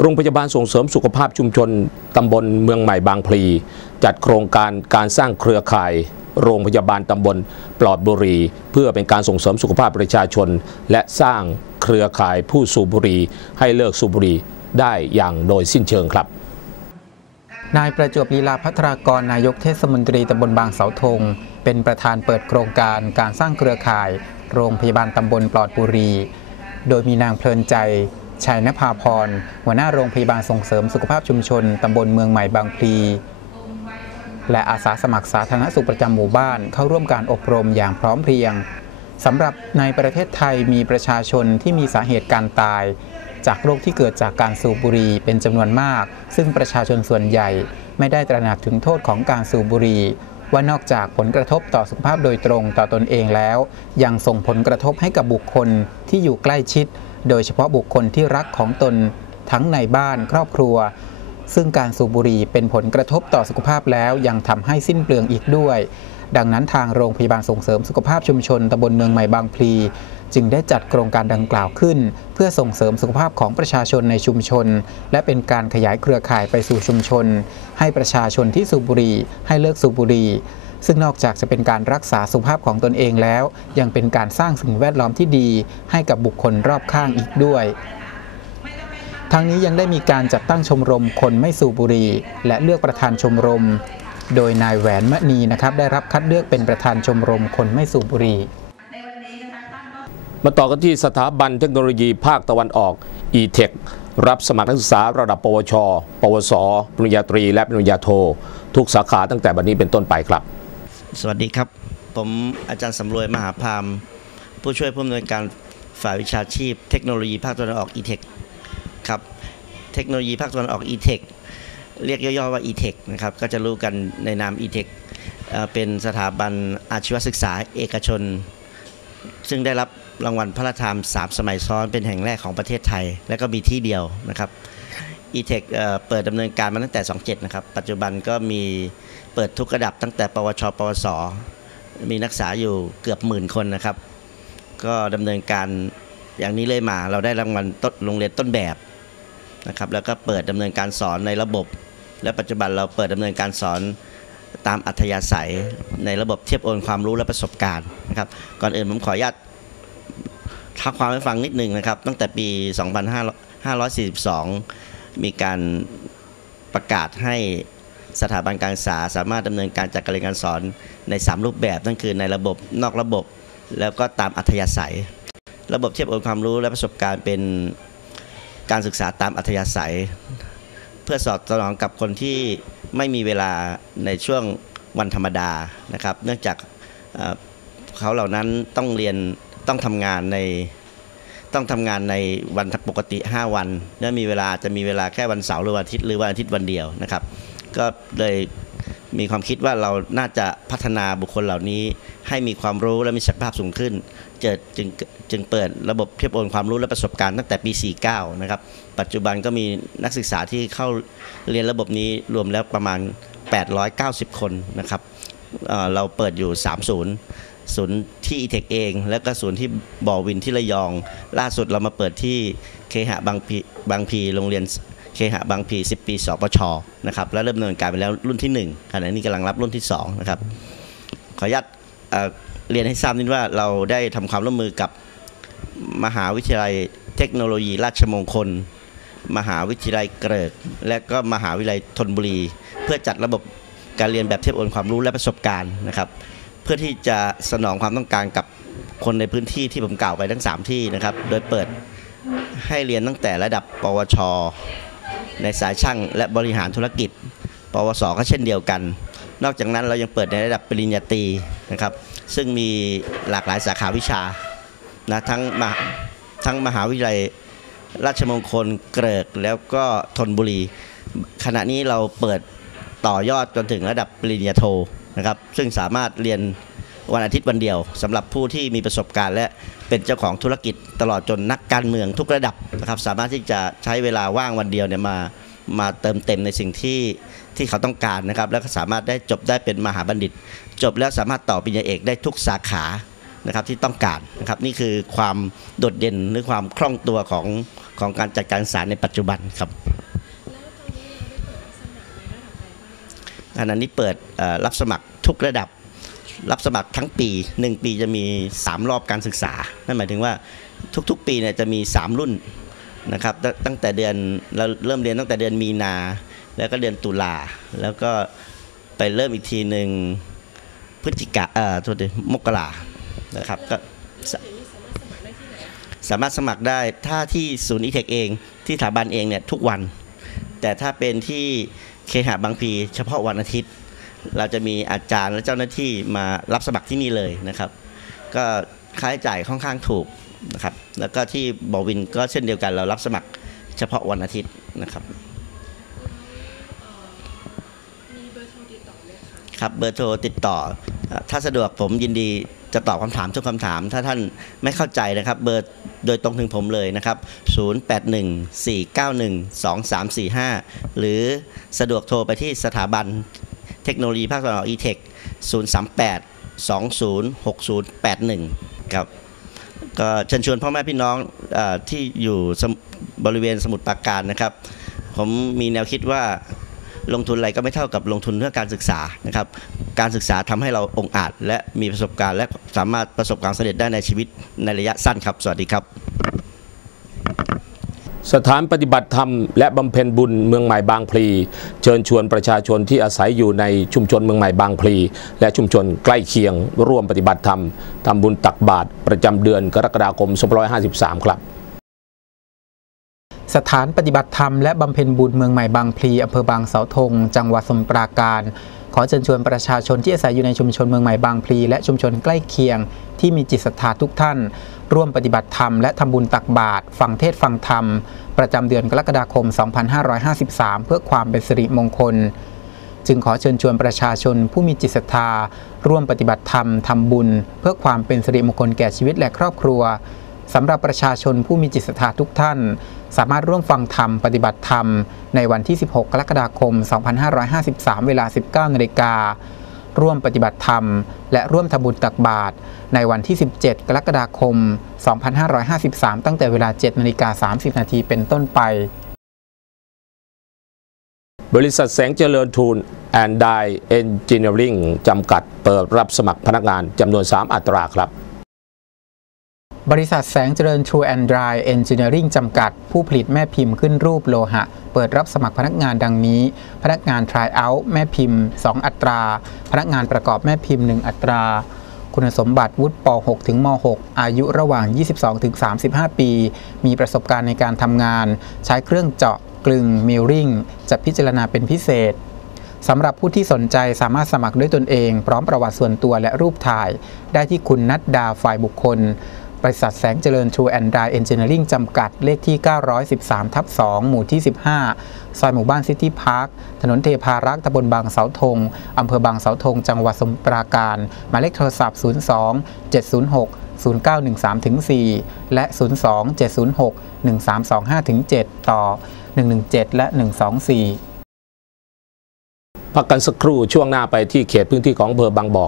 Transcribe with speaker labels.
Speaker 1: โรงพยาบาลส่งเสริมสุขภาพชุมชนตำบลเมืองใหม่บางพลี จัดโครงการการสร้างเครือข่าย โรงพยาบาลตำบลปลอดบุรี เพื่อเป็นการส่งเสริมสุขภาพประชาชน และสร้างเครือข่ายผู้สูบบุหรี่ให้เลิกสูบบุหรี่ได้อย่างโดยสิ้นเชิงครับ
Speaker 2: นายประจวบลีลาพัทรากรนายกเทศมนตรีตำบลบางเสาธง เป็นประธานเปิดโครงการการสร้างเครือข่าย โรงพยาบาลตำบลปลอดบุรี โดยมีนางเพลินใจ ชัยนภาพร หัวหน้าโรงพยาบาลส่งเสริมสุขภาพชุมชนตำบลเมืองใหม่บางพลีและอาสาสมัครสาธารณสุขประจำหมู่บ้านเข้าร่วมการอบรมอย่างพร้อมเพรียงสำหรับในประเทศไทยมีประชาชนที่มีสาเหตุการตาย จากโรคที่เกิดจากการสูบบุหรี่เป็นจำนวนมาก ซึ่งประชาชนส่วนใหญ่ไม่ได้ตระหนักถึงโทษของการสูบบุหรี่ว่านอกจากผลกระทบต่อสุขภาพโดยตรงต่อตนเองแล้ว ยังส่งผลกระทบให้กับบุคคลที่อยู่ใกล้ชิด โดยเฉพาะบุคคลที่รักของตนทั้งในบ้านครอบครัว ซึ่งการสูบบุหรี่เป็นผลกระทบต่อสุขภาพแล้วยังทำให้สิ้นเปลืองอีกด้วย ดังนั้นทางโรงพยาบาลส่งเสริมสุขภาพชุมชนตำบลเมืองใหม่บางพลี จึงได้จัดโครงการดังกล่าวขึ้น เพื่อส่งเสริมสุขภาพของประชาชนในชุมชน และเป็นการขยายเครือข่ายไปสู่ชุมชน ให้ประชาชนที่สูบบุหรี่ให้เลิกสูบบุหรี่ ซึ่งนอกจากจะเป็นการรักษาสุขภาพของตนเองแล้ว ยังเป็นการสร้างสิ่งแวดล้อมที่ดี ให้กับบุคคลรอบข้างอีกด้วยทั้งนี้ยังได้มีการจัดตั้งชมรมคนไม่สูบบุหรี่และเลือกประธานชมรม โดยนายแหวนมณีนะครับได้รับคัดเลือกเป็นประธานชมรมคนไม่สูบบุหรี่
Speaker 1: มาต่อกันที่สถาบันเทคโนโลยีภาคตะวันออก e-tech รับสมัครนักศึกษาระดับ ปวช ปวส ปริญญาตรี และปริญญาโท ทุกสาขาตั้งแต่บัดนี้เป็นต้นไปครับ
Speaker 3: สวัสดีครับ ผมอาจารย์สำรวยมหาพามผู้ช่วยผู้อำนวยการฝ่ายวิชาชีพ เทคโนโลยีภาคตะวันออก e-tech ครับ เทคโนโลยีภาคตะวันออก e-tech เรียกย่อๆว่า e-tech นะครับ ก็จะรู้กันในนาม e-tech เอ่อเป็นสถาบันอาชีวศึกษาเอกชน ซึ่งได้รับรางวัลพระราชทาน3สมัยซ้อนเป็นแห่งแรกของประเทศไทย และก็มีที่เดียวนะครับ e-tech เอ่อเปิดดำเนินการมาตั้งแต่ 27 นะครับ ปัจจุบันก็มีเปิดทุกระดับตั้งแต่ ปวช ปวส มีนักศึกษาอยู่เกือบหมื่นคนนะครับ ก็ดำเนินการอย่างนี้เลยมา เราได้รางวัลต้นโรงเรียนต้นแบบนะครับ แล้วก็เปิดดำเนินการสอนในระบบ และปัจจุบันเราเปิดดำเนินการสอนตามอัธยาศัยในระบบเทียบโอนความรู้และประสบการณ์นะครับ ก่อนอื่นผมขออนุญาตท้าความให้ฟังนิดหนึ่งนะครับ ตั้งแต่ปี 2542 มีการประกาศให้สถาบันการศึกษาสามารถดำเนินการจัดการเรียนการสอนใน 3 รูปแบบนั่นคือในระบบนอกระบบ แล้วก็ตามอัธยาศัย ระบบเทียบโอนความรู้และประสบการณ์เป็นการศึกษาตามอัธยาศัย เพื่อสอดสนองกับคนที่ไม่มีเวลาในช่วงวันธรรมดานะครับ เนื่องจากเขาเหล่านั้นต้องเรียนต้องทำงานใน ต้องทำงานในวันปกติ 5 วันและมีเวลาจะมีเวลาแค่วันเสาร์หรือวันอาทิตย์หรือวันอาทิตย์วันเดียวนะครับ ก็เลยมีความคิดว่าเราน่าจะพัฒนาบุคคลเหล่านี้ ให้มีความรู้และมีศักยภาพสูงขึ้นจอจึงจึงเปิดระบบเทียบโอนความรู้และประสบการณ์ตั้งแต่ปี 49 นะครับ ปัจจุบันก็มีนักศึกษาที่เข้าเรียนระบบนี้รวมแล้วประมาณ 890 คนนะครับเเราเปิดอยู่ 3 ศูนย์ ศูนย์ที่อีเทคเอง แล้วก็ศูนย์ที่บ่อวินที่ระยอง ล่าสุดเรามาเปิดที่เคหะบางพีบางพีโรงเรียนเคหะบางพี 10 ปีสปชนะครับแล้วเริ่มดำเนินการไปแล้วรุ่นที่ 1ขณะนี้กำลังรับรุ่นที่2นะครับขออนุญาตเเรียนให้ทราบนิดว่าเราได้ทำความร่วมมือกับมหาวิทยาลัยเทคโนโลยีราชมงคล มหาวิทยาลัยเกริก และก็มหาวิทยาลัยธนบุรี เพื่อจัดระบบการเรียนแบบเทียบโอนความรู้และประสบการณ์นะครับ เพื่อที่จะสนองความต้องการกับคนในพื้นที่ที่ผมกล่าวไปทั้ง 3 ที่นะครับ โดยเปิดให้เรียนตั้งแต่ระดับ ปวช ในสายช่างและบริหารธุรกิจ ปวสก็เช่นเดียวกัน นอกจากนั้นเรายังเปิดในระดับปริญญาตรีนะครับ ซึ่งมีหลากหลายสาขาวิชานะทั้งมาทั้งมหาวิทยาลัยราชมงคลเกริกแล้วก็ธนบุรี ขณะนี้เราเปิด ต่อยอดจนถึงระดับปริญญาโทนะครับซึ่งสามารถเรียนวันอาทิตย์วันเดียวสำหรับผู้ที่มีประสบการณ์ และเป็นเจ้าของธุรกิจตลอดจนนักการเมืองทุกระดับนะครับสามารถที่จะใช้เวลาว่างวันเดียวเนี่ยมามาเติมเต็มในสิ่งที่ที่เขาต้องการนะครับ แล้วก็สามารถได้จบได้เป็นมหาบัณฑิต จบแล้วสามารถต่อปริญญาเอกได้ทุกสาขานะครับที่ต้องการนะครับนี่คือความโดดเด่นหรือความคล่องตัวของของการจัดการศึกษาในปัจจุบันครับ ขณะนี้เปิดรับสมัครทุกระดับ รับสมัครทั้งปี 1 ปีจะมี 3 รอบการศึกษา นั่นหมายถึงว่าทุกๆ ปีเนี่ยจะมี 3 รุ่นนะครับตั้งแต่เดือนเราเริ่มเรียนตั้งแต่เดือนมีนา แล้วก็เดือนตุลาแล้วก็ไปเริ่มอีกทีหนึ่งพฤศจิกาเอ่อโทษทีมกรานะครับก็สสามารถสมัครได้ถ้าที่ศูนย์อีเทคเอง ที่สถาบันเองเนี่ยทุกวัน แต่ถ้าเป็นที่ เคหะบางพลีเฉพาะวันอาทิตย์ เราจะมีอาจารย์และเจ้าหน้าที่มารับสมัครที่นี่เลยนะครับ ก็ค่าใช้จ่ายค่อนข้างถูกนะครับ แล้วก็ที่บอวินก็เช่นเดียวกันเรารับสมัครเฉพาะวันอาทิตย์นะครับครับเบอร์โทรติดต่อเอ่อถ้าสะดวกผมยินดี จะตอบคำถามทุกคำถาม ถ้าท่านไม่เข้าใจนะครับเบอร์โดยตรงถึงผมเลยนะครับ 0814912345 หรือสะดวกโทรไปที่สถาบันเทคโนโลยีภาคตะวันออก e-tech 038 206081 ครับก็เชิญชวนพ่อแม่พี่น้องอที่อยู่บริเวณสมุทรปราการนะครับ ผมมีแนวคิดว่า ลงทุนอะไรก็ไม่เท่ากับลงทุนเพื่อการศึกษานะครับการศึกษาทำให้เราองอาจ และมีประสบการณ์และสามารถประสบความสำเร็จได้ในชีวิตในระยะสั้นครับ สวัสดีครับ
Speaker 1: สถานปฏิบัติธรรมและบำเพ็ญบุญเมืองใหม่บางพลี เชิญชวนประชาชนที่อาศัยอยู่ในชุมชนเมืองใหม่บางพลี และชุมชนใกล้เคียง ร่วมปฏิบัติธรรมทำบุญตักบาตรประจำเดือนกรกฎาคม2553 ครับ
Speaker 2: สถานปฏิบัติธรรมและบำเพ็ญบุญเมืองใหม่บางพลีอำเภอบางเสาธง จังหวัดสมุทรปราการ ขอเชิญชวนประชาชนที่อาศัยอยู่ในชุมชนเมืองใหม่บางพลีและชุมชนใกล้เคียง ที่มีจิตศรัทธาทุกท่าน ร่วมปฏิบัติธรรมและทำบุญตักบาตรฟังเทศฟังธรรม ประจำเดือนกรกฎาคม 2553 เพื่อความเป็นสิริมงคล จึงขอเชิญชวนประชาชนผู้มีจิตศรัทธาร่วมปฏิบัติธรรมทำบุญ เพื่อความเป็นสิริมงคลแก่ชีวิตและครอบครัว สำหรับประชาชนผู้มีจิตศรัทธาทุกท่าน สามารถร่วมฟังธรรมปฏิบัติธรรม ในวันที่ 16 กรกฎาคม 2553 เวลา 19นาฬิการ่วมปฏิบัติธรรม และร่วมทำบุญตักบาตรในวันที่ 17 กรกฎาคม 2553 ตั้งแต่เวลา 7นาฬิกา30 นาทีเป็นต้นไป
Speaker 1: บริษัทแสงเจริญทูลแอนด์ไดเอนจิเนียริงจำกัดเปิดรับสมัครพนักงานจำนวน 3 อัตราครับ
Speaker 2: บริษัทแสงเจริญ True and Dry Engineering จำกัด ผู้ผลิตแม่พิมพ์ขึ้นรูปโลหะ เปิดรับสมัครพนักงานดังนี้ พนักงาน try out แม่พิมพ์ 2 อัตรา พนักงานประกอบแม่พิมพ์ 1 อัตรา คุณสมบัติวุฒิป .6 ถึงม .6 อายุระหว่าง 22 ถึง 35 ปี มีประสบการณ์ในการทำงาน ใช้เครื่องเจาะกลึงมิลริงจะพิจารณาเป็นพิเศษสำหรับผู้ที่สนใจสามารถสมัครด้วยตนเอง พร้อมประวัติส่วนตัวและรูปถ่าย ได้ที่คุณนัดดาฝ่ายบุคคล บริษัทแสงเจริญ True and Dry Engineering จำกัด เลขที่ 913 ทับ 2 หมู่ที่ 15 ซอยหมู่บ้านซิตี้พาร์ค ถนนเทพารักษ์ตำบลบางเสาธง อำเภอบางเสาธง จังหวัดสมุทรปราการ หมายเลขโทรศัพท์ 02 706 0913 4 และ 02 706 1325 7 ต่อ 117 และ 124
Speaker 1: พักกันสักครู่ช่วงหน้าไปที่เขตพื้นที่ของอำเภอบางบ่อ